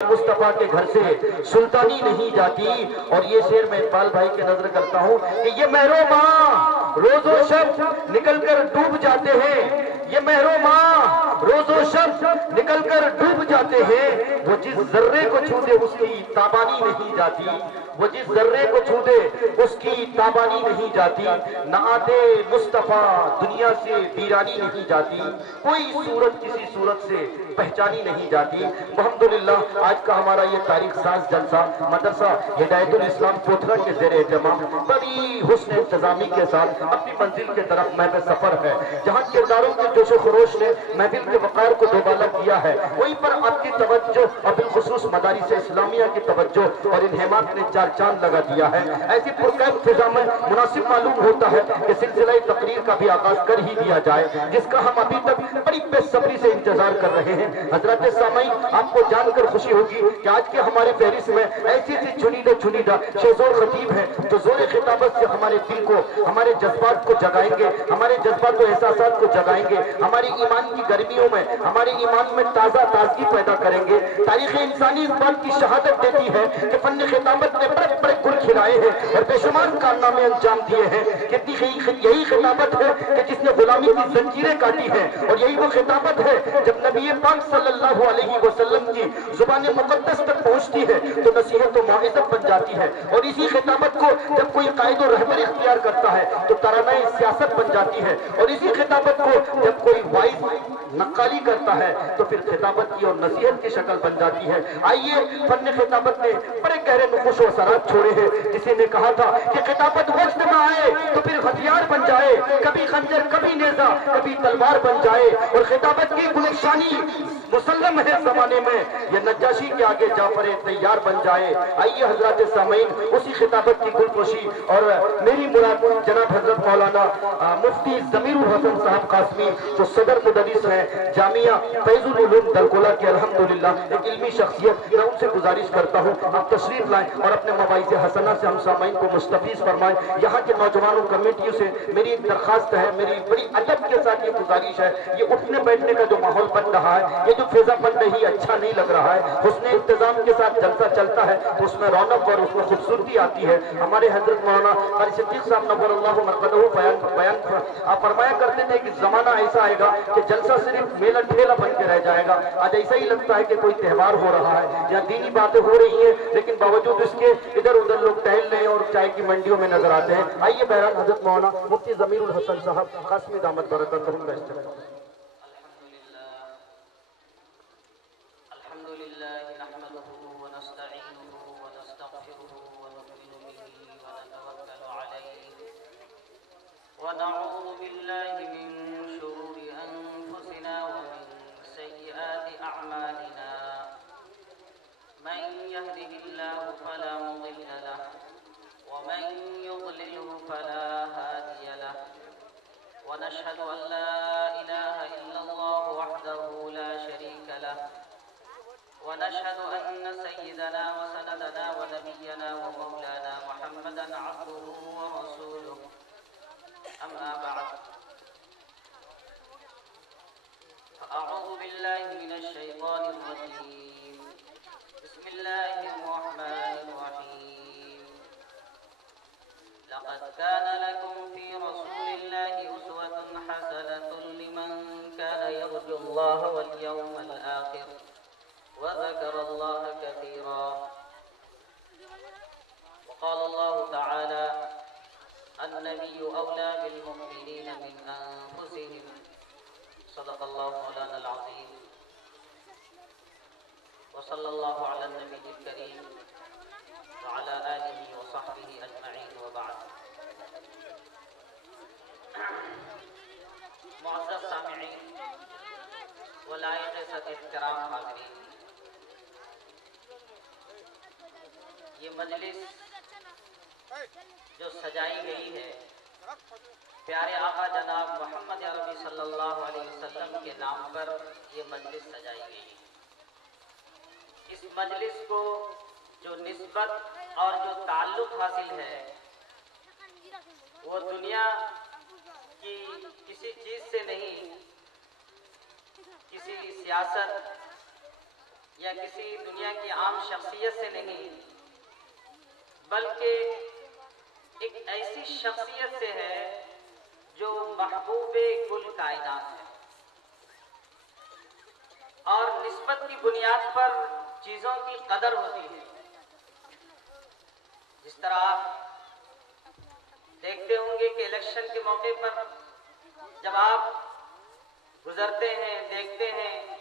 مصطفیٰ کے گھر سے سلطانی نہیں جاتی۔ اور یہ شعر میں اقبال بھائی کے نظر کرتا ہوں کہ یہ مہر و ماہ روز و شب نکل کر ڈوب جاتے ہیں، یہ مہر و ماہ روز و شب نکل کر ڈوب جاتے ہیں، وہ جس ذرے کو چھو دے اس کی تابانی نہیں جاتی، وہ جس ذرے کو چھو دے اس کی تابانی نہیں جاتی، نعت مصطفیٰ دنیا سے ویرانی نہیں جاتی، کوئی صورت کسی صورت سے پہچانی نہیں جاتی۔ الحمدللہ آج کا ہمارا یہ تاریخ ساز جلسہ مدرسہ ہدایت الاسلام پوتھرا کے زیر اہتمام بڑی حسن انتظامی کے ساتھ اپنی منزل کے طرف محو سفر ہے، جہاں کرداروں کے جوش و خروش نے محفل کے وقار کو دوبالا کیا ہے، وہیں پر آپ کی توجہ اور بالخصوص مدارس اسلامیہ کی توجہ اور انہمات نے چار چاند لگا دیا ہے۔ ایسی پرکیف فضا میں مناسب معلوم ہوتا ہے کہ سلسلہ تقریر کا بھی آغاز کر ہی دیا جائے، جس کا ہم ابھی تک بڑی بے صبری سے انتظار کر رہے ہیں۔ حضرات سامعین، آپ کو جان کر خوشی ہوگی کہ آج کے ہمارے فہرست میں ایسی چنیدہ شیزور خطیب ہیں جو زور خطابت سے ہمارے دل کو، ہمارے جذبات کو جگائیں گے، ہمارے جذبات و احساسات کو جگائیں گے، ہماری ایمان کی گرمیوں میں ہمارے ایمان میں تازگی پیدا کریں گے۔ تاریخ انسانی اس بات کی شہادت دیتی ہے کہ فن خطابت نے بڑے بڑے گل کھلائے ہیں اور بے شمار کارنامے انجام دیے ہیں۔ یہی خطابت ہے کہ جس نے غلامی کی زنجیریں کاٹی ہیں، اور یہی وہ خطابت ہے جب نبی پاک صلی اللہ علیہ وسلم کی زبان مقدس تک پہنچتی ہے تو نصیحت و موعظت بن جاتی ہے، اور اسی خطابت کو جب کوئی قائد و رہبر اختیار کرتا ہے تو ترانہ سیاست بن جاتی ہے، اور اسی خطابت کو جب کوئی وائز نقالی کرتا ہے تو پھر خطابت کی اور نصیحت کی شکل بن جاتی ہے۔ آئیے فن خطابت نے بڑے گہرے نقوش و اثرات چھوڑے ہیں۔ کسی نے کہا تھا کہ خطابت وقت میں آئے تو پھر ہتھیار بن جائے، کبھی خنجر کبھی نیزہ کبھی تلوار بن جائے، اور خطابت کی گلفشانی مسلم ہے زمانے میں، یہ نجاشی کے آگے جعفر تیار بن جائے۔ آئیے حضرات سامعین، اسی خطابت کی گلفشی اور میری مراد جناب حضرت مولانا مفتی ضمیر الحسن صاحب قاسمی جو صدر مدرس ہیں جامعہ فیض العلوم دلکولہ کے الحمدللہ ایک علمی شخصیت، میں ان سے گزارش کرتا ہوں آپ تشریف لائیں اور اپنے مواعظ حسنہ سے ہم سامعین کو مستفیض فرمائیں۔ یہاں کے نوجوانوں کمیٹیوں سے میری ایک درخواست ہے، میری بڑی ادب کے ساتھ یہ گزارش ہے، یہ اٹھنے بیٹھنے کا جو ماحول بن رہا ہے، یہ جو فضا بن رہی ہے، اچھا نہیں لگ رہا ہے۔ حسن انتظام کے ساتھ جلسہ چلتا ہے تو اس میں رونق اور اس میں خوبصورتی آتی ہے۔ ہمارے حضرت مولانا قاری صدیق صاحب نور اللہ مرقدہ بیان آپ فرمایا کرتے تھے کہ زمانہ ایسا آئے گا کہ جلسہ صرف میلہ ٹھیلا بن کے رہ جائے گا۔ آج ایسا ہی لگتا ہے کہ کوئی تہوار ہو رہا ہے یا دینی باتیں ہو رہی ہیں، لیکن باوجود اس کے ادھر ادھر لوگ ٹہلنے اور چائے کی منڈیوں میں نظر آتے ہیں۔ آئیے بہرحال حضرت مولانا مفتی ضمیر الحسن صاحب قاسمی دامت برکاتہم کا استقبال۔ ونعوذ بالله من شرور أنفسنا ومن سيئات أعمالنا من يهده الله فلا مضل له ومن يضلله فلا هادي له ونشهد أن لا إله إلا الله وحده لا شريك له ونشهد أن سيدنا وسندنا ونبينا ومولانا محمدا عبده ورسوله أما بعد فأعوذ بالله من الشيطان الرجيم بسم الله الرحمن الرحيم لقد كان لكم في رسول الله أسوة حسنة لمن كان يرجو الله واليوم الآخر وذكر الله كثيرا وقال الله تعالى النبي أولى بالمؤمنين من أنفسهم صدق الله مولانا العظيم وصلى الله على النبي الكريم وعلى آله وصحبه أجمعين وبعد معزز سامعین ولائق صد احترام حاضرین، یہ مجلس جو سجائی گئی ہے پیارے آقا جناب محمد عربی صلی اللہ علیہ وسلم کے نام پر یہ مجلس سجائی گئی۔ اس مجلس کو جو نسبت اور جو تعلق حاصل ہے وہ دنیا کی کسی چیز سے نہیں، کسی سیاست یا کسی دنیا کی عام شخصیت سے نہیں، بلکہ ایک ایسی شخصیت سے ہے جو محبوب کل کائنات ہے، اور نسبت کی بنیاد پر چیزوں کی قدر ہوتی ہے۔ جس طرح آپ دیکھتے ہوں گے کہ الیکشن کے موقع پر جب آپ گزرتے ہیں، دیکھتے ہیں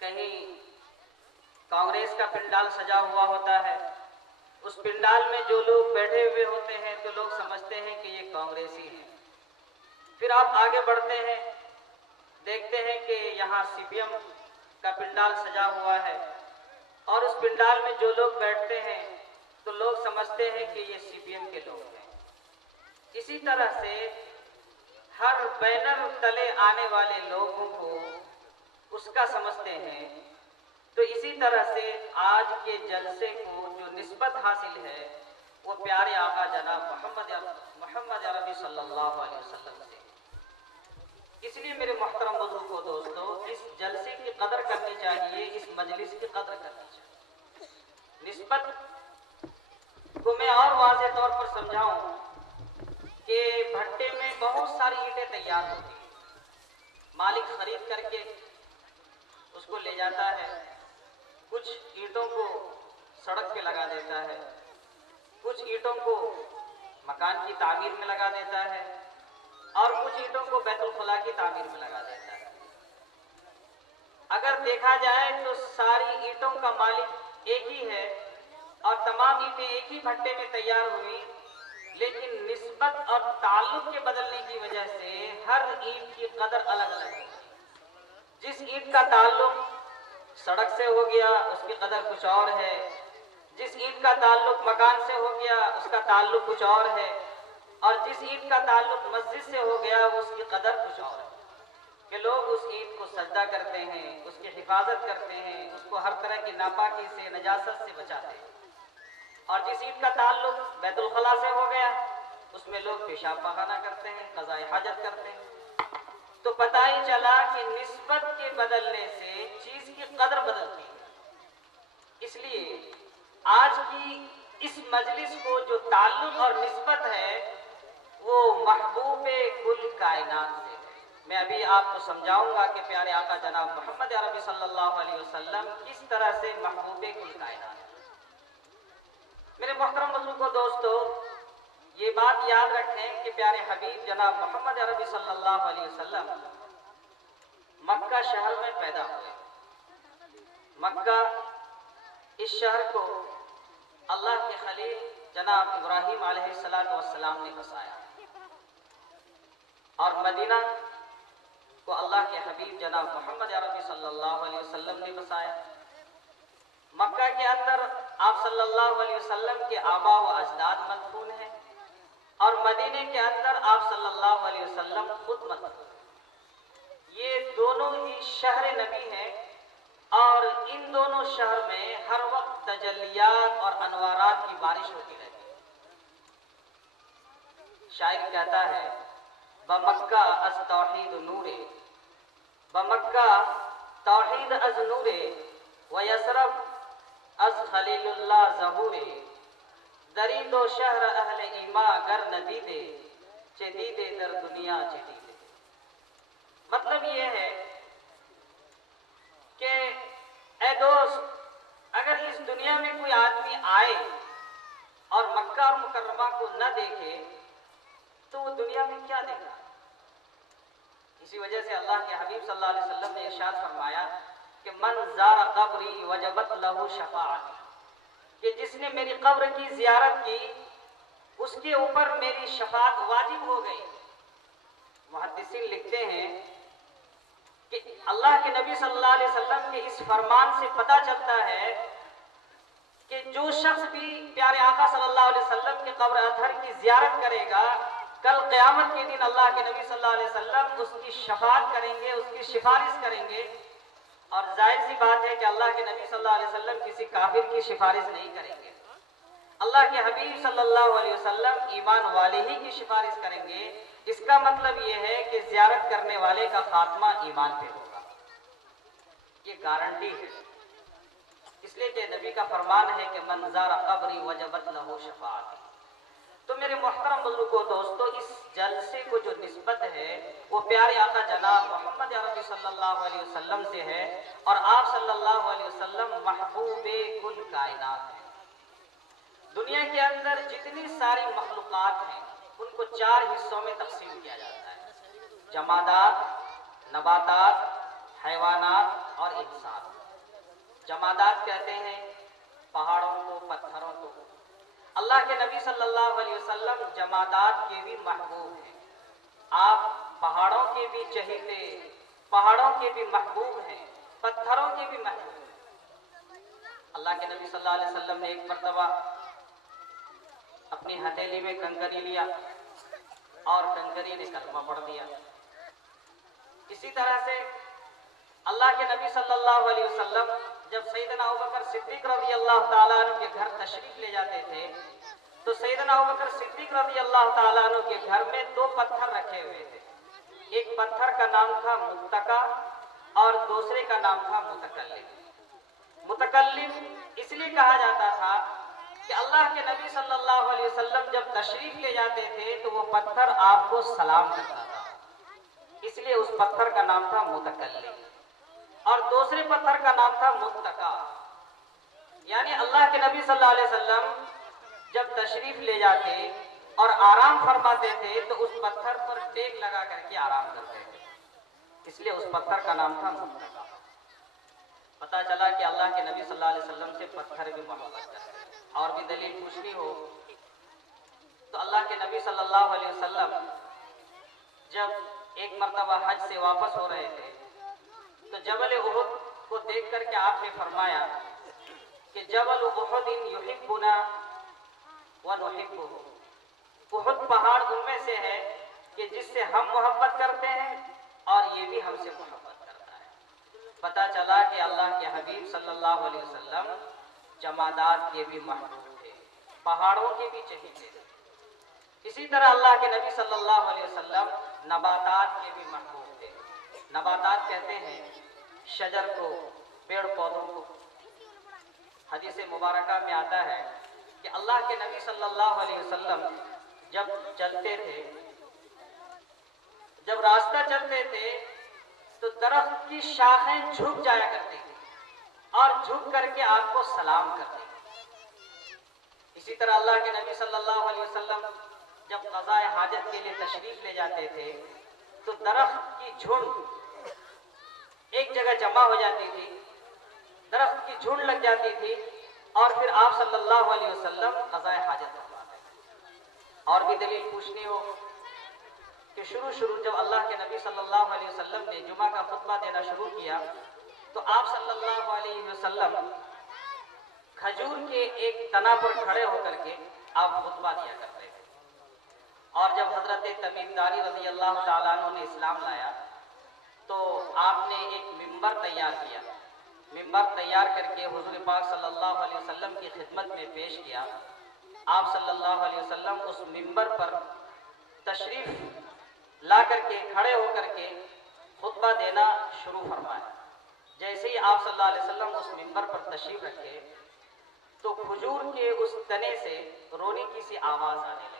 کہیں کانگریس کا پنڈال سجا ہوا ہوتا ہے، اس پنڈال میں جو لوگ بیٹھے ہوئے ہوتے ہیں تو لوگ سمجھتے ہیں کہ یہ کانگریسی ہیں۔ پھر آپ آگے بڑھتے ہیں، دیکھتے ہیں کہ یہاں سی پی ایم کا پنڈال سجا ہوا ہے، اور اس پنڈال میں جو لوگ بیٹھتے ہیں تو لوگ سمجھتے ہیں کہ یہ سی پی ایم کے لوگ ہیں۔ اسی طرح سے ہر بینر تلے آنے والے لوگوں کو اس کا سمجھتے ہیں۔ تو اسی طرح سے آج کے جلسے کو جو نسبت حاصل ہے وہ پیارے آقا جناب محمد عربی صلی اللہ علیہ وسلم سے۔ اس لیے میرے محترم بزرگوں کو دوستو، اس جلسے کی قدر کرنی چاہیے، اس مجلس کی قدر کرنی چاہیے۔ نسبت کو میں اور واضح طور پر سمجھاؤں کہ بھٹے میں بہت ساری اینٹیں تیار ہوتی ہیں، مالک خرید کر کے اس کو لے جاتا ہے، کچھ اینٹوں کو سڑک پہ لگا دیتا ہے، کچھ اینٹوں کو مکان کی تعمیر میں لگا دیتا ہے، اور کچھ اینٹوں کو بیت الخلا کی تعمیر میں لگا دیتا ہے۔ اگر دیکھا جائے تو ساری اینٹوں کا مالک ایک ہی ہے اور تمام اینٹیں ایک ہی بھٹے میں تیار ہوئی، لیکن نسبت اور تعلق کے بدلنے کی وجہ سے ہر اینٹ کی قدر الگ الگ ہے۔ جس اینٹ کا تعلق سڑک سے ہو گیا اس کی قدر کچھ اور ہے، جس اینٹ کا تعلق مکان سے ہو گیا اس کا تعلق کچھ اور ہے، اور جس اینٹ کا تعلق مسجد سے ہو گیا وہ اس کی قدر کچھ اور ہے۔ کہ لوگ اس اینٹ کو سجدہ کرتے ہیں، اس کی حفاظت کرتے ہیں، اس کو ہر طرح کی ناپاکی سے، نجاست سے بچاتے ہیں، اور جس اینٹ کا تعلق بیت الخلا سے ہو گیا اس میں لوگ پیشاب پخانہ کرتے ہیں، قضاء حاجت کرتے ہیں۔ تو پتہ ہی چلا کہ نسبت کے بدلنے سے چیز کی قدر بدلتی ہے۔ اس لیے آج کی اس مجلس کو جو تعلق اور نسبت ہے وہ محبوب کل کائنات سے ہے۔ میں ابھی آپ کو سمجھاؤں گا کہ پیارے آقا جناب محمد عربی صلی اللہ علیہ وسلم کس طرح سے محبوب کل کائنات ہے۔ میرے محترم بزرگوں دوستو، یہ بات یاد رکھیں کہ پیارے حبیب جناب محمد عربی صلی اللہ علیہ وسلم مکہ شہر میں پیدا ہوئے۔ مکہ اس شہر کو اللہ کے خلیل جناب ابراہیم علیہ السلام نے بسایا، اور مدینہ کو اللہ کے حبیب جناب محمد عربی صلی اللہ علیہ وسلم نے بسایا۔ مکہ کے اندر آپ صلی اللہ علیہ وسلم کے آبا و اجداد مدفون ہیں، اور مدینے کے اندر آپ صلی اللہ علیہ وسلم خود مدفون ہیں۔ یہ دونوں ہی شہر نبی ہیں، اور ان دونوں شہر میں ہر وقت تجلیات اور انوارات کی بارش ہوتی رہتی ہے۔ شاعر کہتا ہے بمکہ از توحید نورے، بمکہ توحید از نورے، و یسرب از خلیل اللہ ظہورے، دری دو شہر اہل ایما گر ندیدے، چے دیدے در دنیا چے دیدے۔ مطلب یہ ہے کہ اے دوست، اگر اس دنیا میں کوئی آدمی آئے اور مکہ اور مکرمہ کو نہ دیکھے تو وہ دنیا میں کیا دیکھا؟ اسی وجہ سے اللہ کے حبیب صلی اللہ علیہ وسلم نے ارشاد فرمایا کہ من زار قبری وجبت لہ شفاعتی، کہ جس نے میری قبر کی زیارت کی اس کے اوپر میری شفاعت واجب ہو گئی۔ محدثین لکھتے ہیں کہ اللہ کے نبی صلی اللہ علیہ وسلم کے اس فرمان سے پتہ چلتا ہے کہ جو شخص بھی پیارے آقا صلی اللہ علیہ وسلم کے قبر اطہر کی زیارت کرے گا، کل قیامت کے دن اللہ کے نبی صلی اللہ علیہ وسلم اس کی شفاعت کریں گے، اس کی سفارش کریں گے۔ اور ظاہر سی بات ہے کہ اللہ کے نبی صلی اللہ علیہ وسلم کسی کافر کی سفارش نہیں کریں گے، اللہ کے حبیب صلی اللہ علیہ وسلم ایمان والے ہی کی سفارش کریں گے۔ اس کا مطلب یہ ہے کہ زیارت کرنے والے کا خاتمہ ایمان پہ ہوگا، یہ گارنٹی ہے۔ اس لیے کہ نبی کا فرمان ہے کہ من زار قبری وجبت لہ شفاعتی۔ تو میرے محترم بزرگوں دوستو، اس جلسے کو جو نسبت ہے وہ پیارے آقا جناب محمد عربی صلی اللہ علیہ وسلم سے ہے، اور آپ صلی اللہ علیہ وسلم محبوب کل کائنات ہیں۔ دنیا کے اندر جتنی ساری مخلوقات ہیں ان کو 4 حصوں میں تقسیم کیا جاتا ہے: جمادات، نباتات، حیوانات اور انسان۔ جمادات کہتے ہیں پہاڑوں کو، پتھروں کو۔ اللہ کے نبی صلی اللہ علیہ وسلم جمادات کے بھی محبوب ہیں۔ آپ پہاڑوں کے بھی چہیتے، پہاڑوں کے بھی محبوب ہیں، پتھروں کے بھی محبوب ہیں۔ اللہ کے نبی صلی اللہ علیہ وسلم نے ایک مرتبہ اپنی ہتھیلی میں کنکری لیا اور کنکری نے کلمہ پڑھ دیا۔ اسی طرح سے اللہ کے نبی صلی اللہ علیہ وسلم جب سیدنا ابوبکر صدیق رضی اللہ تعالیٰ عنہ کے گھر تشریف لے جاتے تھے تو سیدنا ابوبکر صدیق رضی اللہ تعالیٰ عنہ کے گھر میں 2 پتھر رکھے ہوئے تھے۔ ایک پتھر کا نام تھا متکا اور دوسرے کا نام تھا متکلم۔ متکلم اس لیے کہا جاتا تھا کہ اللہ کے نبی صلی اللہ علیہ وسلم جب تشریف لے جاتے تھے تو وہ پتھر آپ کو سلام کرتا تھا، اس لیے اس پتھر کا نام تھا متکلم۔ اور دوسرے پتھر کا نام تھا متکا، یعنی اللہ کے نبی صلی اللہ علیہ وسلم جب تشریف لے جاتے اور آرام فرماتے تھے تو اس پتھر پر ٹیک لگا کر کے آرام کرتے تھے، اس لیے اس پتھر کا نام تھا متکا۔ پتا چلا کہ اللہ کے نبی صلی اللہ علیہ وسلم سے پتھر بھی محبت کرتے ہیں۔ اور بھی دلیل پوچھنی ہو تو اللہ کے نبی صلی اللہ علیہ وسلم جب ایک مرتبہ حج سے واپس ہو رہے تھے تو جبل احد کو دیکھ کر کے آپ نے فرمایا کہ جبل احد یحبنا ونحبہ۔ احد پہاڑ ان میں سے ہے کہ جس سے ہم محبت کرتے ہیں اور یہ بھی ہم سے محبت کرتا ہے۔ پتہ چلا کہ اللہ کے حبیب صلی اللہ علیہ وسلم جمادات کے بھی محبوب تھے، پہاڑوں کے بھی چہیتے تھے۔ اسی طرح اللہ کے نبی صلی اللہ علیہ وسلم نباتات کے بھی محبوب تھے۔ نباتات کہتے ہیں شجر کو، پیڑ پودوں کو۔ حدیث مبارکہ میں آتا ہے کہ اللہ کے نبی صلی اللہ علیہ وسلم جب چلتے تھے، جب راستہ چلتے تھے تو درخت کی شاخیں جھک جایا کرتی تھی اور جھک کر کے آپ کو سلام کرتے تھے۔ اسی طرح اللہ کے نبی صلی اللہ علیہ وسلم جب قضاء حاجت کے لیے تشریف لے جاتے تھے تو درخت کی جھنڈ ایک جگہ جمع ہو جاتی تھی، درخت کی جھنڈ لگ جاتی تھی اور پھر آپ صلی اللہ علیہ وسلم قضاء حاجت فرماتے تھے۔ اور بھی دلیل پوچھنی ہو کہ شروع جب اللہ کے نبی صلی اللہ علیہ وسلم نے جمعہ کا خطبہ دینا شروع کیا تو آپ صلی اللہ علیہ وسلم کھجور کے ایک تنا پر کھڑے ہو کر کے آپ خطبہ دیا کرتے تھے۔ اور جب حضرت تمیم داری رضی اللہ تعالیٰ عنہ نے اسلام لایا تو آپ نے ایک منبر تیار کیا، منبر تیار کر کے حضور پاک صلی اللہ علیہ وسلم کی خدمت میں پیش کیا۔ آپ صلی اللہ علیہ وسلم اس منبر پر تشریف لا کر کے کھڑے ہو کر کے خطبہ دینا شروع فرمایا۔ جیسے ہی آپ صلی اللہ علیہ وسلم اس منبر پر تشریف رکھے تو کھجور کے اس تنے سے رونے کی سی آواز آنے لگی۔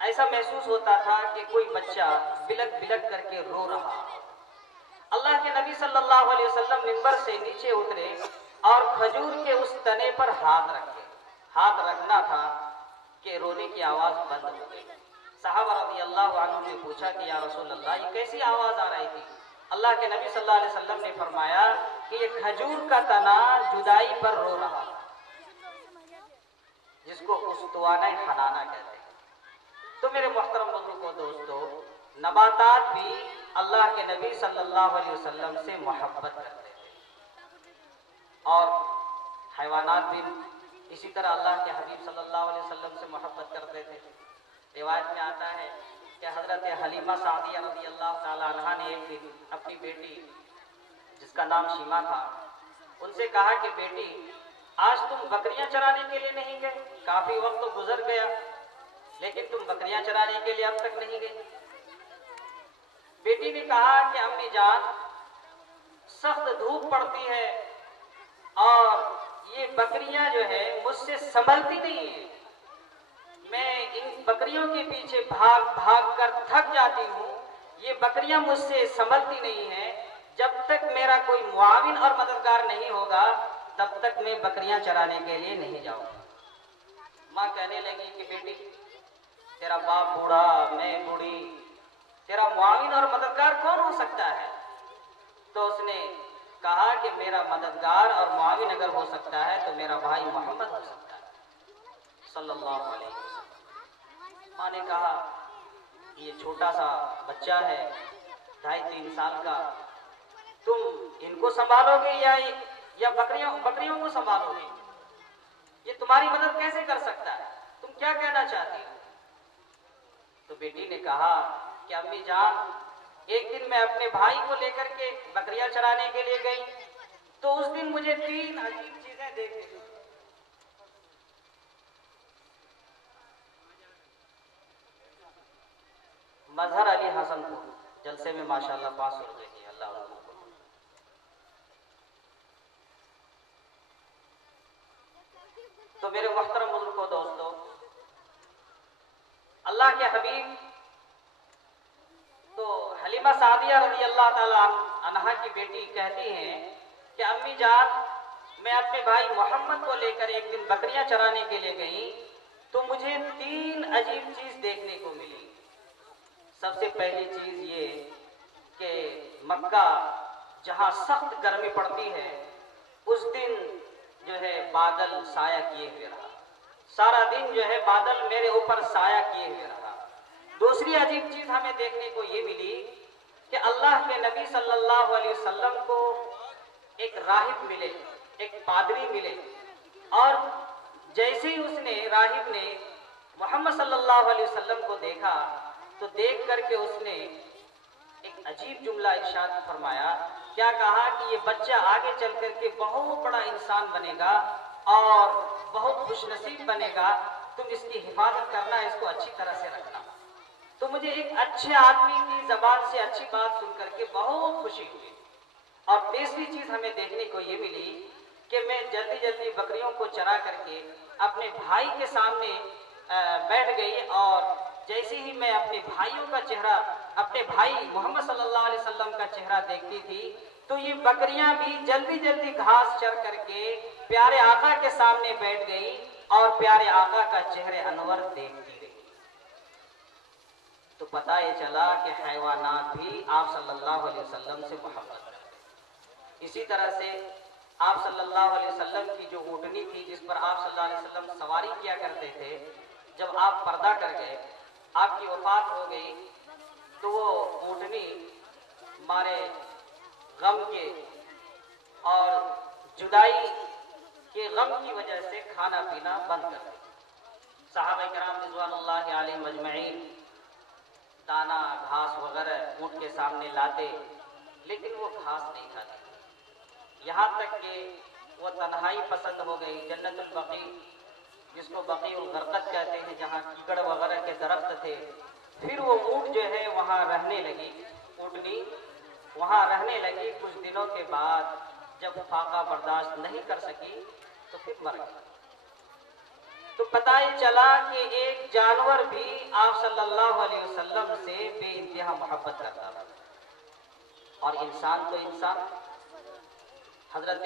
ایسا محسوس ہوتا تھا کہ کوئی بچہ بلک بلک کر کے رو رہا۔ اللہ کے نبی صلی اللہ علیہ وسلم منبر سے نیچے اترے اور کھجور کے اس تنے پر ہاتھ رکھے۔ ہاتھ رکھنا تھا کہ رونے کی آواز بند ہو گئی۔ صحابہ رضی اللہ عنہ نے پوچھا کہ یا رسول اللہ یہ کیسی آواز آ رہی تھی؟ اللہ کے نبی صلی اللہ علیہ وسلم نے فرمایا کہ یہ کھجور کا تنا جدائی پر رو رہا تھا، جس کو استوانہ حنانہ کہتے ہیں۔ تو میرے محترم بزرگوں دوستو، نباتات بھی اللہ کے نبی صلی اللہ علیہ وسلم سے محبت کرتے تھے اور حیوانات بھی اسی طرح اللہ کے حبیب صلی اللہ علیہ وسلم سے محبت کرتے تھے۔ روایت میں آتا ہے کہ حضرت حلیمہ سعدیہ رضی اللہ تعالی عنہا نے ایک دن اپنی بیٹی جس کا نام شیما تھا ان سے کہا کہ بیٹی آج تم بکریاں چرانے کے لیے نہیں گئے، کافی وقت تو گزر گیا لیکن تم بکریاں چرانے کے لیے اب تک نہیں گئی۔ بیٹی نے کہا کہ امی جان سخت دھوپ پڑتی ہے اور یہ بکریاں جو ہے مجھ سے سنبھلتی نہیں ہیں، میں ان بکریوں کے پیچھے بھاگ بھاگ کر تھک جاتی ہوں، یہ بکریاں مجھ سے سنبھلتی نہیں ہیں، جب تک میرا کوئی معاون اور مددگار نہیں ہوگا تب تک میں بکریاں چرانے کے لیے نہیں جاؤں گا۔ ماں کہنے لگی کہ بیٹی تیرا باپ بوڑھا، میں بوڑھی، تیرا معاون اور مددگار کون ہو سکتا ہے؟ تو اس نے کہا کہ میرا مددگار اور معاون اگر ہو سکتا ہے تو میرا بھائی محمد ہو سکتا ہے صلی اللہ علیہ وسلم۔ ماں نے کہا یہ چھوٹا سا بچہ ہے 2.5-3 سال کا، تم ان کو سنبھالو گے یا بکریوں کو سنبھالو گے؟ یہ تمہاری مدد کیسے کر سکتا ہے؟ تم کیا کہنا چاہتی ہو؟ تو بیٹی نے کہا کہ امی جان، ایک دن میں اپنے بھائی کو لے کر کے بکریاں چرانے کے لیے گئی تو اس دن مجھے 3 عجیب چیزیں دیکھنے کو۔ مظہر علی حسن کو جلسے میں ماشاءاللہ 500 روپے کی، اللہ عنہ کو۔ تو میرے محترم بزرگوں، دوستو، اللہ کے حبیب تو حلیمہ سعدیہ رضی اللہ تعالیٰ عنہا کی بیٹی کہتی ہیں کہ امی جان، میں اپنے بھائی محمد کو لے کر ایک دن بکریاں چرانے کے لیے گئی تو مجھے 3 عجیب چیز دیکھنے کو ملی۔ سب سے پہلی چیز یہ کہ مکہ جہاں سخت گرمی پڑتی ہے اس دن جو ہے بادل سایہ کیے ہوئے رہا، سارا دن جو ہے بادل میرے اوپر سایہ کیے ہوئے رہا۔ دوسری عجیب چیز ہمیں دیکھنے کو یہ ملی کہ اللہ کے نبی صلی اللہ علیہ وسلم کو ایک راہب ملے، ایک پادری ملے، اور جیسے ہی اس نے راہب نے محمد صلی اللہ علیہ وسلم کو دیکھا تو دیکھ کر کے اس نے ایک عجیب جملہ ارشاد فرمایا، کیا کہا کہ یہ بچہ آگے چل کر کے بہت بڑا انسان بنے گا اور بہت خوش نصیب بنے گا، تم اس کی حفاظت کرنا، اس کو اچھی طرح سے رکھنا۔ تو مجھے ایک اچھے آدمی کی زبان سے اچھی بات سن کر کے بہت خوشی ہوئی۔ اور تیسری چیز ہمیں دیکھنے کو یہ ملی کہ میں جلدی جلدی بکریوں کو چرا کر کے اپنے بھائی کے سامنے بیٹھ گئی، اور جیسے ہی میں اپنے بھائیوں کا چہرہ، اپنے بھائی محمد صلی اللہ علیہ وسلم کا چہرہ دیکھتی تھی تو یہ بکریاں بھی جلدی جلدی گھاس چر کر کے پیارے آقا کے سامنے بیٹھ گئی اور پیارے آقا کا چہرے انور دیکھتی رہی۔ تو پتہ یہ چلا کہ حیوانات بھی آپ صلی اللہ علیہ وسلم سے محبت کرتے ہیں۔ اسی طرح سے آپ صلی اللہ علیہ وسلم کی جو اونٹنی تھی جس پر آپ صلی اللہ علیہ وسلم سواری کیا کرتے تھے، جب آپ پردہ کر گئے، آپ کی وفات ہو گئی، تو وہ اونٹنی مارے غم کے اور جدائی کے غم کی وجہ سے کھانا پینا بند کر دی۔ صحابہ کرام رضوان اللہ علیہم اجمعین دانا گھاس وغیرہ اونٹ کے سامنے لاتے لیکن وہ گھاس نہیں کھاتے، یہاں تک کہ وہ تنہائی پسند ہو گئی۔ جنت البقیع جس کو بقیع الغرقد کہتے ہیں، جہاں کیکڑ وغیرہ کے درخت تھے، پھر وہ اونٹ جو ہے وہاں رہنے لگی، اونٹنی وہاں رہنے لگی۔ کچھ دنوں کے بعد جب فاقہ برداشت نہیں کر سکی تو پھر مر گئی۔ تو پتہ ہی چلا کہ ایک جانور بھی آپ صلی اللہ علیہ وسلم سے بے انتہا محبت کرتا تھا، اور انسان تو انسان۔ حضرت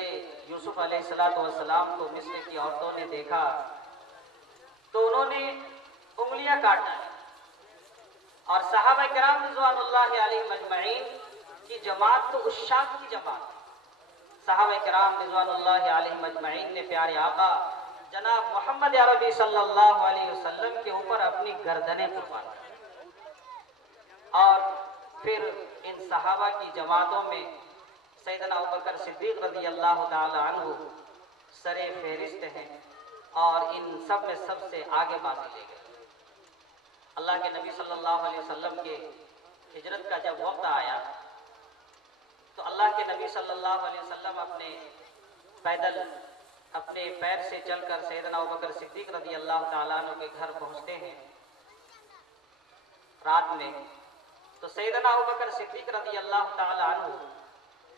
یوسف علیہ السلام کو مصر کی عورتوں نے دیکھا تو انہوں نے انگلیاں کاٹ ڈالی، اور صحابہ کرام رضوان اللہ علیہم اجمعین کی جماعت تو عشاق کی جماعت، صحابہ کرام رضوان اللہ علیہم اجمعین نے پیارے آقا جناب محمد عربی صلی اللہ علیہ وسلم کے اوپر اپنی گردنیں قربان کر، اور پھر ان صحابہ کی جماعتوں میں سیدنا ابوبکر صدیق رضی اللہ تعالی عنہ سر فہرست ہیں، اور ان سب میں سب سے آگے بازی لے گئے۔ اللہ کے نبی صلی اللہ علیہ وسلم کے ہجرت کا جب وقت آیا تو اللہ کے نبی صلی اللہ علیہ وسلم اپنے پیدل اپنے پیر سے چل کر سیدنا ابوبکر صدیق رضی اللہ تعالیٰ عنہ کے گھر پہنچتے ہیں رات میں۔ تو سیدنا ابوبکر صدیق رضی اللہ تعالیٰ عنہ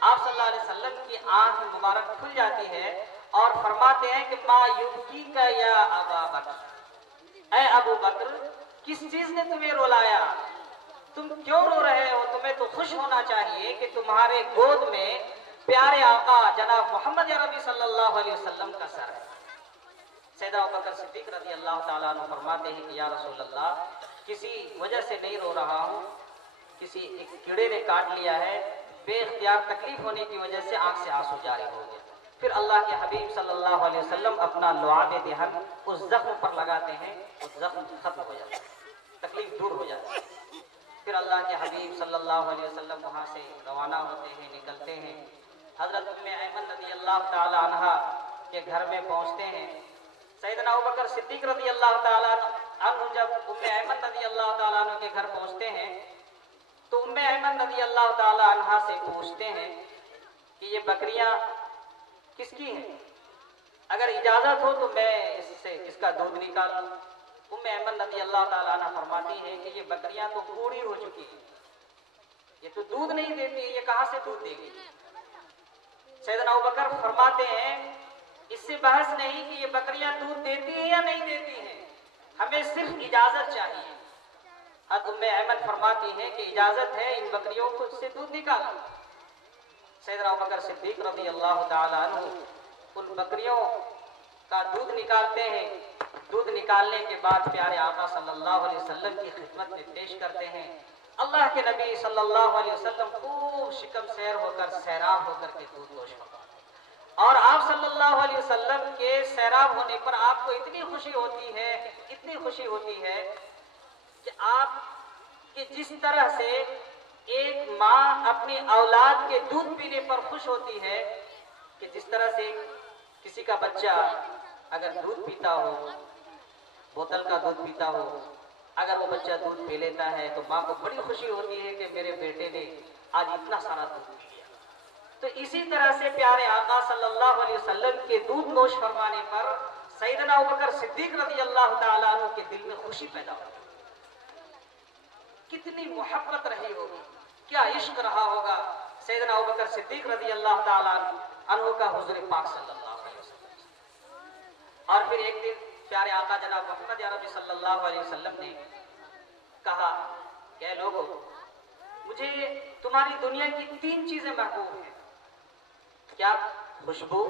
آپ صلی اللہ علیہ وسلم کی آنکھ مبارک کھل جاتی ہے اور فرماتے ہیں کہ ما یبکیک یا ابا بکر، اے ابو بکر کس چیز نے تمہیں رلایا، تم کیوں رو رہے ہو؟ تمہیں تو خوش ہونا چاہیے کہ تمہارے گود میں پیارے آقا جناب محمد عربی صلی اللہ علیہ وسلم کا سر ہے۔ سیدنا ابوبکر صدیق رضی اللہ تعالیٰ عنہ فرماتے ہیں کہ یا رسول اللہ کسی وجہ سے نہیں رو رہا ہوں، کسی ایک کیڑے نے کاٹ لیا ہے، بے اختیار تکلیف ہونے کی وجہ سے آنکھ سے آنسو جاری ہو گیا۔ پھر اللہ کے حبیب صلی اللہ علیہ وسلم اپنا لعاب دہن اس زخم پر لگاتے ہیں، اس زخم ختم ہو جاتا ہے، تکلیف دور ہو جاتی ہے۔ پھر اللہ کے حبیب صلی اللہ علیہ وسلم وہاں سے روانہ ہوتے ہیں، نکلتے ہیں، حضرت ام ایمن رضی اللہ تعالی عنہ کے گھر میں پہنچتے ہیں۔ سیدنا ابوبکر صدیق رضی اللہ تعالی عنہ جب ام ایمن رضی اللہ تعالی عنہ کے گھر پہنچتے ہیں تو ام ایمن رضی اللہ تعالی عنہ سے پوچھتے ہیں کہ یہ بکریاں کس کی ہیں؟ اگر اجازت ہو تو میں اس کا دودھ نکالوں۔ ام ایمن رضی اللہ تعالی عنہ فرماتی ہیں کہ یہ بکریاں تو بوڑھی ہو چکی ہیں، یہ تو دودھ نہیں دیتی، یہ کہاں سے دودھ دے گی؟ سیدنا ابوبکر فرماتے ہیں اس سے بحث نہیں کہ یہ بکریاں دودھ دیتی ہیں یا نہیں دیتی ہیں، ہمیں صرف اجازت چاہیے۔ حضرت ام ایمن فرماتی ہیں کہ اجازت ہے، ان بکریوں کو سے دودھ نکالو۔ سیدنا ابوبکر صدیق رضی اللہ تعالی عنہ ان بکریوں کا دودھ نکالتے ہیں، دودھ نکالنے کے بعد پیارے آقا صلی اللہ علیہ وسلم کی خدمت میں پیش کرتے ہیں۔ اللہ کے نبی صلی اللہ علیہ وسلم خوب شکم سیر ہو کر سیراب ہو کر کے دودھ نوش فرماتے، اور آپ صلی اللہ علیہ وسلم کے سیراب ہونے پر آپ کو اتنی خوشی ہوتی ہے، اتنی خوشی ہوتی ہے کہ آپ کہ جس طرح سے ایک ماں اپنی اولاد کے دودھ پینے پر خوش ہوتی ہے، کہ جس طرح سے کسی کا بچہ اگر دودھ پیتا ہو، بوتل کا دودھ پیتا ہو، اگر وہ بچہ دودھ پی لیتا ہے تو ماں کو بڑی خوشی ہوتی ہے کہ میرے بیٹے نے آج اتنا سارا دودھ پی لیا۔ تو اسی طرح سے پیارے آقا صلی اللہ علیہ وسلم کے دودھ نوش فرمانے پر سیدنا ابوبکر صدیق رضی اللہ تعالیٰ عنہ کے دل میں خوشی پیدا ہوئی۔ کتنی محبت رہی ہوگی، کیا عشق رہا ہوگا سیدنا ابوبکر صدیق رضی اللہ تعالیٰ عنہ کا حضور پاک صلی اللہ علیہ وسلم۔ اور پھر ایک دن پیارے آقا جناب محمد عربی صلی اللہ علیہ وسلم نے کہا کہ اے لوگوں، مجھے تمہاری دنیا کی 3 چیزیں محبوب ہیں، کیا؟ خوشبو،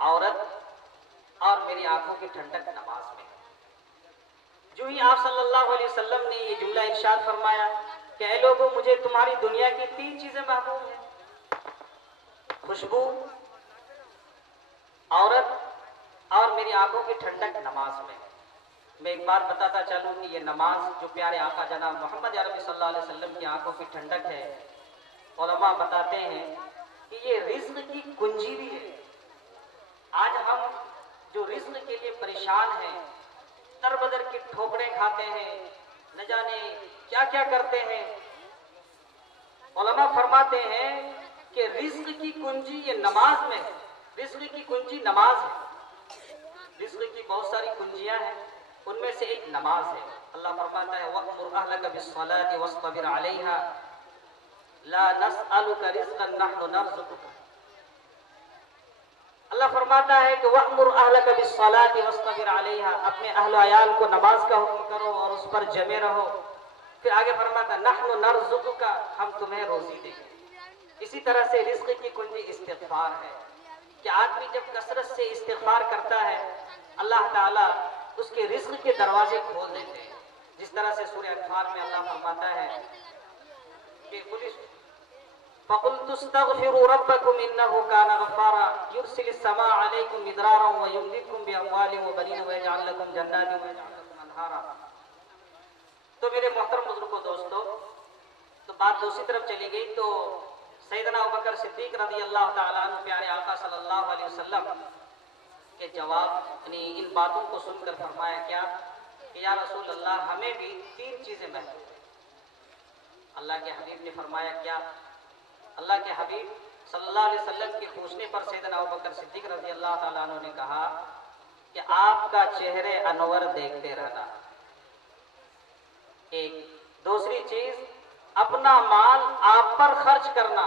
عورت اور میری آنکھوں کی ٹھنڈک نماز میں۔ جو ہی آپ صلی اللہ علیہ وسلم نے یہ جملہ ارشاد فرمایا کہ اے لوگوں، مجھے تمہاری دنیا کی 3 چیزیں محبوب ہیں، خوشبو، عورت اور میری آنکھوں کی ٹھنڈک نماز میں۔ میں ایک بات بتاتا چلوں کہ یہ نماز جو پیارے آقا جناب محمد عربی صلی اللہ علیہ وسلم کی آنکھوں کی ٹھنڈک ہے، علماء بتاتے ہیں کہ یہ رزق کی کنجی بھی ہے۔ آج ہم جو رزق کے لیے پریشان ہیں، در بدر کی ٹھوکریں کھاتے ہیں، نہ جانے کیا کیا کرتے ہیں، علماء فرماتے ہیں کہ رزق کی کنجی یہ نماز میں ہے، رزق کی کنجی نماز ہے۔ رزق کی بہت ساری کنجیاں ہیں، ان میں سے ایک نماز ہے۔ اللہ فرماتا ہے وَأْمُرْ أَهْلَكَ بِالصَّلَاةِ وَاصْطَبِرْ عَلَيْهَا لَا نَسْأَلُكَ رِزْقًا نَحْنُ نَرْزُقُكَ۔ اللہ فرماتا ہے کہ وَأْمُرْ أَهْلَكَ بِالصَّلَاةِ وَاصْطَبِرْ عَلَيْهَا، اپنے اہل و عیال کو نماز کا حکم کرو اور اس پر جمے رہو۔ پھر آگے فرماتا ہے نَحْنُ نَرْزُقُكَ، ہم تمہیں روزی دیں گے۔ اسی طرح سے رزق کی کنجی استغفار ہے کہ آدمی جب کثرت سے استغفار کرتا ہے اللہ تعالیٰ اس کے رزق کے دروازے کھول دیتے ہیں۔ جس طرح سے سورہ انفال میں اللہ فرماتا ہے کہ فَقُلْتُ اسْتَغْفِرُوا رَبَّكُمْ إِنَّهُ كَانَ غَفَّارًا يُرْسِلِ السَّمَاءَ عَلَيْكُمْ مِدْرَارًا وَيُمْدِدْكُمْ بِأَمْوَالٍ وَبَنِينَ وَيَجْعَلْ لَكُمْ جَنَّاتٍ وَيَجْعَلْ لَكُمْ أَنْهَارًا۔ تو میرے محترم بزرگوں دوستو، تو بات دوسری طرف چلی گئی تو سیدنا ابوبکر صدیق رضی اللہ تعالیٰ عنہ پیارے آقا صلی اللہ علیہ وسلم کے جواب یعنی ان باتوں کو سن کر فرمایا کیا کہ یا رسول اللہ ہمیں بھی 3 چیزیں محبوب ہیں۔ اللہ کے حبیب نے فرمایا کیا؟ اللہ کے حبیب صلی اللہ علیہ وسلم کے پوچھنے پر سیدنا ابوبکر صدیق رضی اللہ تعالیٰ عنہ نے کہا کہ آپ کا چہرے انور دیکھتے رہنا، ایک۔ دوسری چیز اپنا مال آپ پر خرچ کرنا،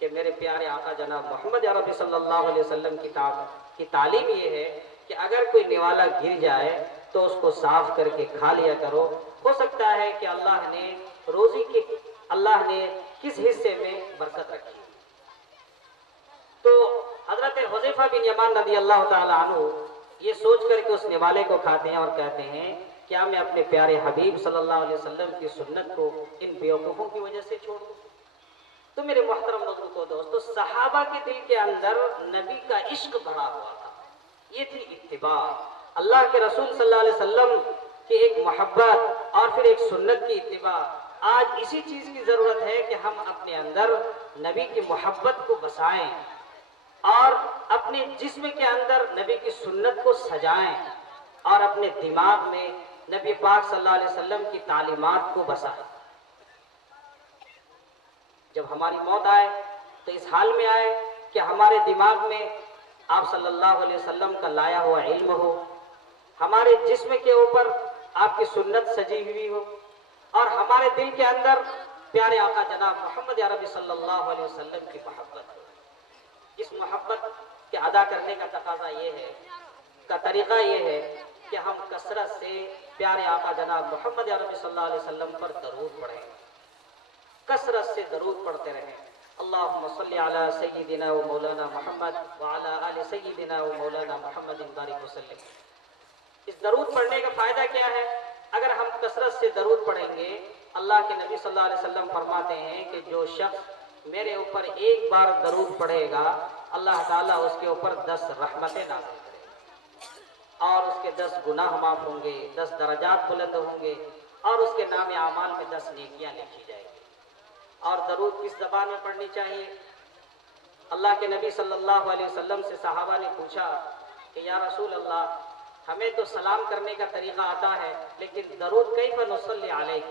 کہ میرے پیارے آقا جناب محمد عربی صلی اللہ علیہ وسلم کی تعلیم یہ ہے کہ اگر کوئی نوالا گر جائے تو اس کو صاف کر کے کھا لیا کرو. ہو سکتا ہے کہ اللہ نے روزی کے اللہ نے کس حصے میں برکت رکھی. تو حضرت حذیفہ بن یمان رضی اللہ تعالی عنہ یہ سوچ کر کے اس نوالے کو کھاتے ہیں اور کہتے ہیں کیا میں اپنے پیارے حبیب صلی اللہ علیہ وسلم کی سنت کو ان بیوقوفوں کی وجہ سے چھوڑ دوں. تو میرے محترم لوگوں کو دوستو، صحابہ کے دل کے اندر نبی کا عشق بھرا ہوا تھا. یہ تھی اتباع، اللہ کے رسول صلی اللہ علیہ وسلم کی ایک محبت اور پھر ایک سنت کی اتباع. آج اسی چیز کی ضرورت ہے کہ ہم اپنے اندر نبی کی محبت کو بسائیں اور اپنے جسم کے اندر نبی کی سنت کو سجائیں اور اپنے دماغ میں نبی پاک صلی اللہ علیہ وسلم کی تعلیمات کو بسائیں. جب ہماری موت آئے تو اس حال میں آئے کہ ہمارے دماغ میں آپ صلی اللہ علیہ وسلم کا لایا ہوا علم ہو، ہمارے جسم کے اوپر آپ کی سنت سجی ہوئی ہو، اور ہمارے دل کے اندر پیارے آقا جناب محمد عربی صلی اللہ علیہ وسلم کی محبت ہو. اس محبت کے ادا کرنے کا تقاضا یہ ہے، کا طریقہ یہ ہے کہ ہم کثرت سے پیارے آقا جناب محمد عربی صلی اللہ علیہ وسلم پر درود پڑھیں، کثرت سے درود پڑھتے رہیں. اللہم صلی علی سیدنا و مولانا محمد وعلی آل سیدنا و مولانا محمد بارک وسلم. اس درود پڑھنے کا فائدہ کیا ہے؟ اگر ہم کثرت سے درود پڑھیں گے، اللہ کے نبی صلی اللہ علیہ وسلم فرماتے ہیں کہ جو شخص میرے اوپر ایک بار درود پڑھے گا، اللہ تعالیٰ اس کے اوپر 10 رحمتیں نازل کرے گا اور اس کے 10 گناہ معاف ہوں گے، 10 درجات بلند ہوں گے اور اس کے نام اعمال میں 10 نیکیاں لکھی جائیں گی. اور درود کس زبان میں پڑھنی چاہیے؟ اللہ کے نبی صلی اللہ علیہ وسلم سے صحابہ نے پوچھا کہ یا رسول اللہ، ہمیں تو سلام کرنے کا طریقہ آتا ہے لیکن درود کیف نصلی علیک،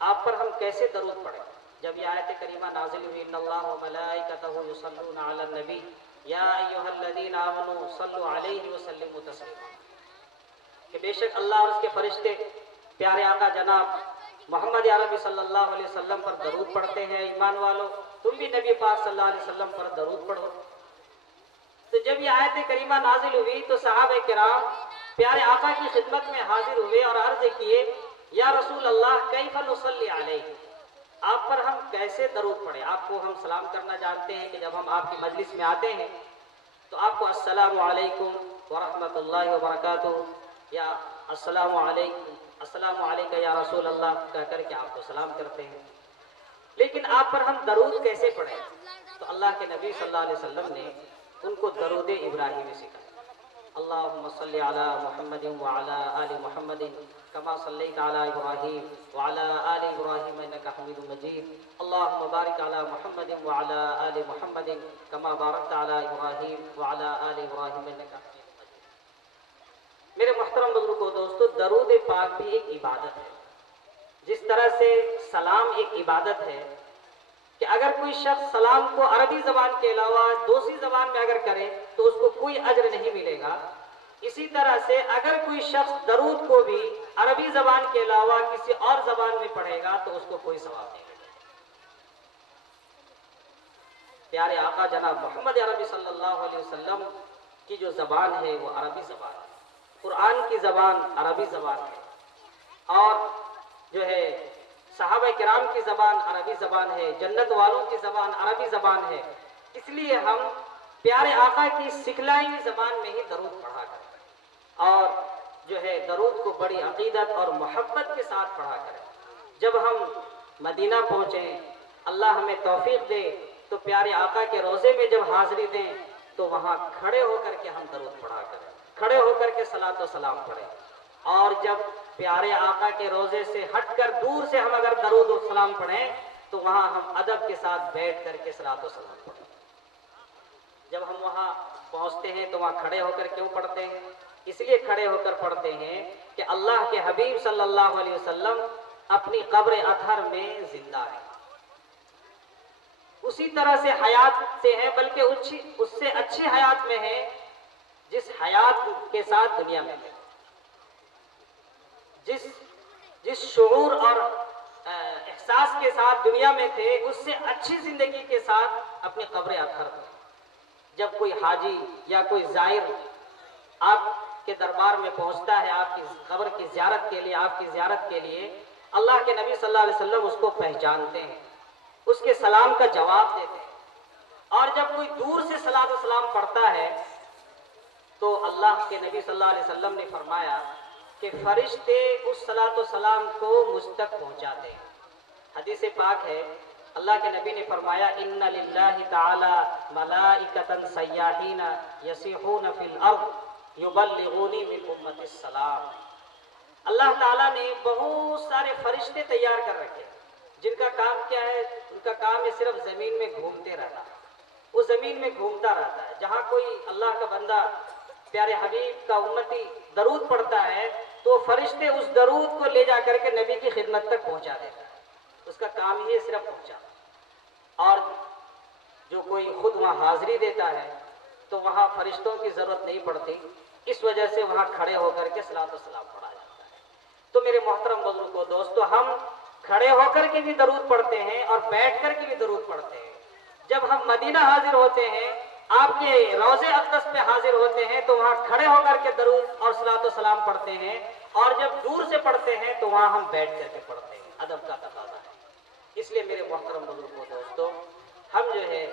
آپ پر ہم کیسے درود پڑھیں؟ جب یہ آیت کریمہ نازل ہوئی ان اللہ و ملائکتہ یصلون علی النبی یا ایھا الذین آمنوا صلوا علیہ وسلموا تسلیما، کہ بے شک اللہ اور اس کے فرشتے پیارے آقا جناب محمد عربی صلی اللہ علیہ وسلم پر درود پڑھتے ہیں. ایمان والو، تم بھی نبی پاک صلی اللہ علیہ وسلم پر درود پڑھو. تو جب یہ آیت کریمہ نازل ہوئی تو صحابہ کرام پیارے آقا کی خدمت میں حاضر ہوئے اور عرض کیے یا رسول اللہ کیف نصلی علیہ، آپ پر ہم کیسے درود پڑھیں؟ آپ کو ہم سلام کرنا جانتے ہیں کہ جب ہم آپ کی مجلس میں آتے ہیں تو آپ کو السلام علیکم ورحمۃ اللہ وبرکاتہ یا السلام علیکم یا رسول اللہ کہہ کر کے آپ کو سلام کرتے ہیں. لیکن آپ پر ہم درود کیسے پڑھیں؟ تو اللہ کے نبی صلی اللہ علیہ وسلم نے ان کو درود ابراہیمی سکھایا. اللہم صلی علی محمد وعلی آل محمد کما صلیت علی ابراہیم وعلی آل ابراہیم انک حمید مجید. اللہم بارک علی محمد وعلی آل محمد کما بارکت علی ابراہیم وعلی آل ابراہیم انک حمید مجید. میرے محترم بزرگوں دوستو، درود پاک بھی ایک عبادت ہے. جس طرح سے سلام ایک عبادت ہے کہ اگر کوئی شخص سلام کو عربی زبان کے علاوہ دوسری زبان میں اگر کرے تو اس کو کوئی اجر نہیں ملے گا، اسی طرح سے اگر کوئی شخص درود کو بھی عربی زبان کے علاوہ کسی اور زبان میں پڑھے گا تو اس کو کوئی ثواب نہیں ملے گا. پیارے آقا جناب محمد عربی صلی اللہ علیہ وسلم کی جو زبان ہے وہ عربی زبان ہے، قرآن کی زبان عربی زبان ہے، اور جو ہے صحابہ کرام کی زبان عربی زبان ہے، جنت والوں کی زبان عربی زبان ہے. اس لیے ہم پیارے آقا کی سکھلائی ہوئی زبان میں ہی درود پڑھا کریں اور جو ہے درود کو بڑی عقیدت اور محبت کے ساتھ پڑھا کریں. جب ہم مدینہ پہنچیں، اللہ ہمیں توفیق دے تو پیارے آقا کے روضے میں جب حاضری دیں تو وہاں کھڑے ہو کر کے ہم درود پڑھا کریں، کھڑے ہو کر کے صلاۃ و سلام پڑھیں. اور جب پیارے آقا کے روضے سے ہٹ کر دور سے ہم اگر درود و سلام پڑھیں تو وہاں ہم ادب کے ساتھ بیٹھ کر کے صلاۃ و سلام پڑھیں. جب ہم وہاں پہنچتے ہیں تو وہاں کھڑے ہو کر کیوں پڑھتے ہیں؟ اس لیے کھڑے ہو کر پڑھتے ہیں کہ اللہ کے حبیب صلی اللہ علیہ وسلم اپنی قبر اطہر میں زندہ ہے، اسی طرح سے حیات سے ہیں، بلکہ اس سے اچھی حیات میں ہے جس حیات کے ساتھ دنیا میں ہے، جس شعور اور احساس کے ساتھ دنیا میں تھے، اس سے اچھی زندگی کے ساتھ اپنی قبر آخر میں۔ جب کوئی حاجی یا کوئی زائر آپ کے دربار میں پہنچتا ہے آپ کی قبر کی زیارت کے لیے، آپ کی زیارت کے لیے، اللہ کے نبی صلی اللہ علیہ وسلم اس کو پہچانتے ہیں، اس کے سلام کا جواب دیتے ہیں۔ اور جب کوئی دور سے صلاۃ و سلام پڑھتا ہے تو اللہ کے نبی صلی اللہ علیہ وسلم نے فرمایا کہ فرشتے اس صلاۃ و سلام کو مجھ تک پہنچاتے ہیں۔ حدیث پاک ہے، اللہ کے نبی نے فرمایا ان للہ تعالی ملائکۃ سیاحین یسیحون فی الارض یبلغونی من امت السلام۔ اللہ تعالیٰ نے بہت سارے فرشتے تیار کر رکھے جن کا کام کیا ہے؟ ان کا کام ہے صرف زمین میں گھومتے رہنا۔ وہ زمین میں گھومتا رہتا ہے، جہاں کوئی اللہ کا بندہ پیارے حبیب کا امتی درود پڑھتا ہے تو فرشتے اس درود کو لے جا کر کے نبی کی خدمت تک پہنچا دیتا ہے۔ اس کا کام ہی ہے صرف پہنچانا۔ اور جو کوئی خود وہاں حاضری دیتا ہے تو وہاں فرشتوں کی ضرورت نہیں پڑتی، اس وجہ سے وہاں کھڑے ہو کر کے صلاۃ و سلام پڑھا جاتا ہے۔ تو میرے محترم بزرگوں، دوستو، ہم کھڑے ہو کر کے بھی درود پڑھتے ہیں اور بیٹھ کر کے بھی درود پڑھتے ہیں۔ جب ہم مدینہ حاضر ہوتے ہیں، آپ کے روضے اقدس پہ حاضر ہوتے ہیں تو وہاں کھڑے ہو کر کے درود اور صلاۃ و سلام پڑھتے ہیں، اور جب دور سے پڑھتے ہیں تو وہاں ہم بیٹھ کر کے پڑھتے ہیں۔ ادب کا تقاضا ہے۔ اس لیے میرے محترم بزرگوں، دوستو، ہم جو ہے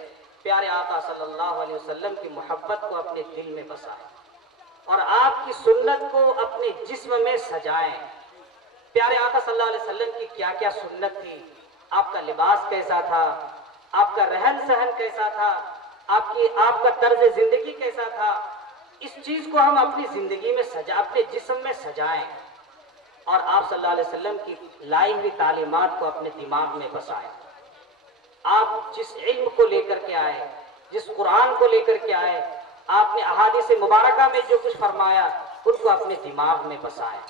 پیارے آقا صلی اللہ علیہ وسلم کی محبت کو اپنے دل میں بسائیں اور آپ کی سنت کو اپنے جسم میں سجائیں۔ پیارے آقا صلی اللہ علیہ وسلم کی کیا کیا سنت تھی، آپ کا لباس کیسا تھا، آپ کا رہن سہن کیسا تھا، آپ کا طرز زندگی کیسا تھا، اس چیز کو ہم اپنی زندگی میں اپنے جسم میں سجائیں اور آپ صلی اللہ علیہ وسلم کی لائی ہوئی تعلیمات کو اپنے دماغ میں بسائیں۔ آپ جس علم کو لے کر کے آئے، جس قرآن کو لے کر کے آئے، آپ نے احادیث مبارکہ میں جو کچھ فرمایا ان کو اپنے دماغ میں بسائیں۔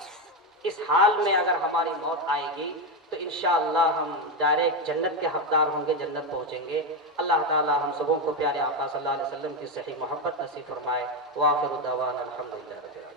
اس حال میں اگر ہماری موت آئے گی تو انشاءاللہ ہم ڈائریکٹ جنت کے حقدار ہوں گے، جنت پہنچیں گے۔ اللہ تعالی ہم سبوں کو پیارے آقا صلی اللہ علیہ وسلم کی صحیح محبت نصیب فرمائے۔ وآخر دعوانا الحمدللہ رب العالمین۔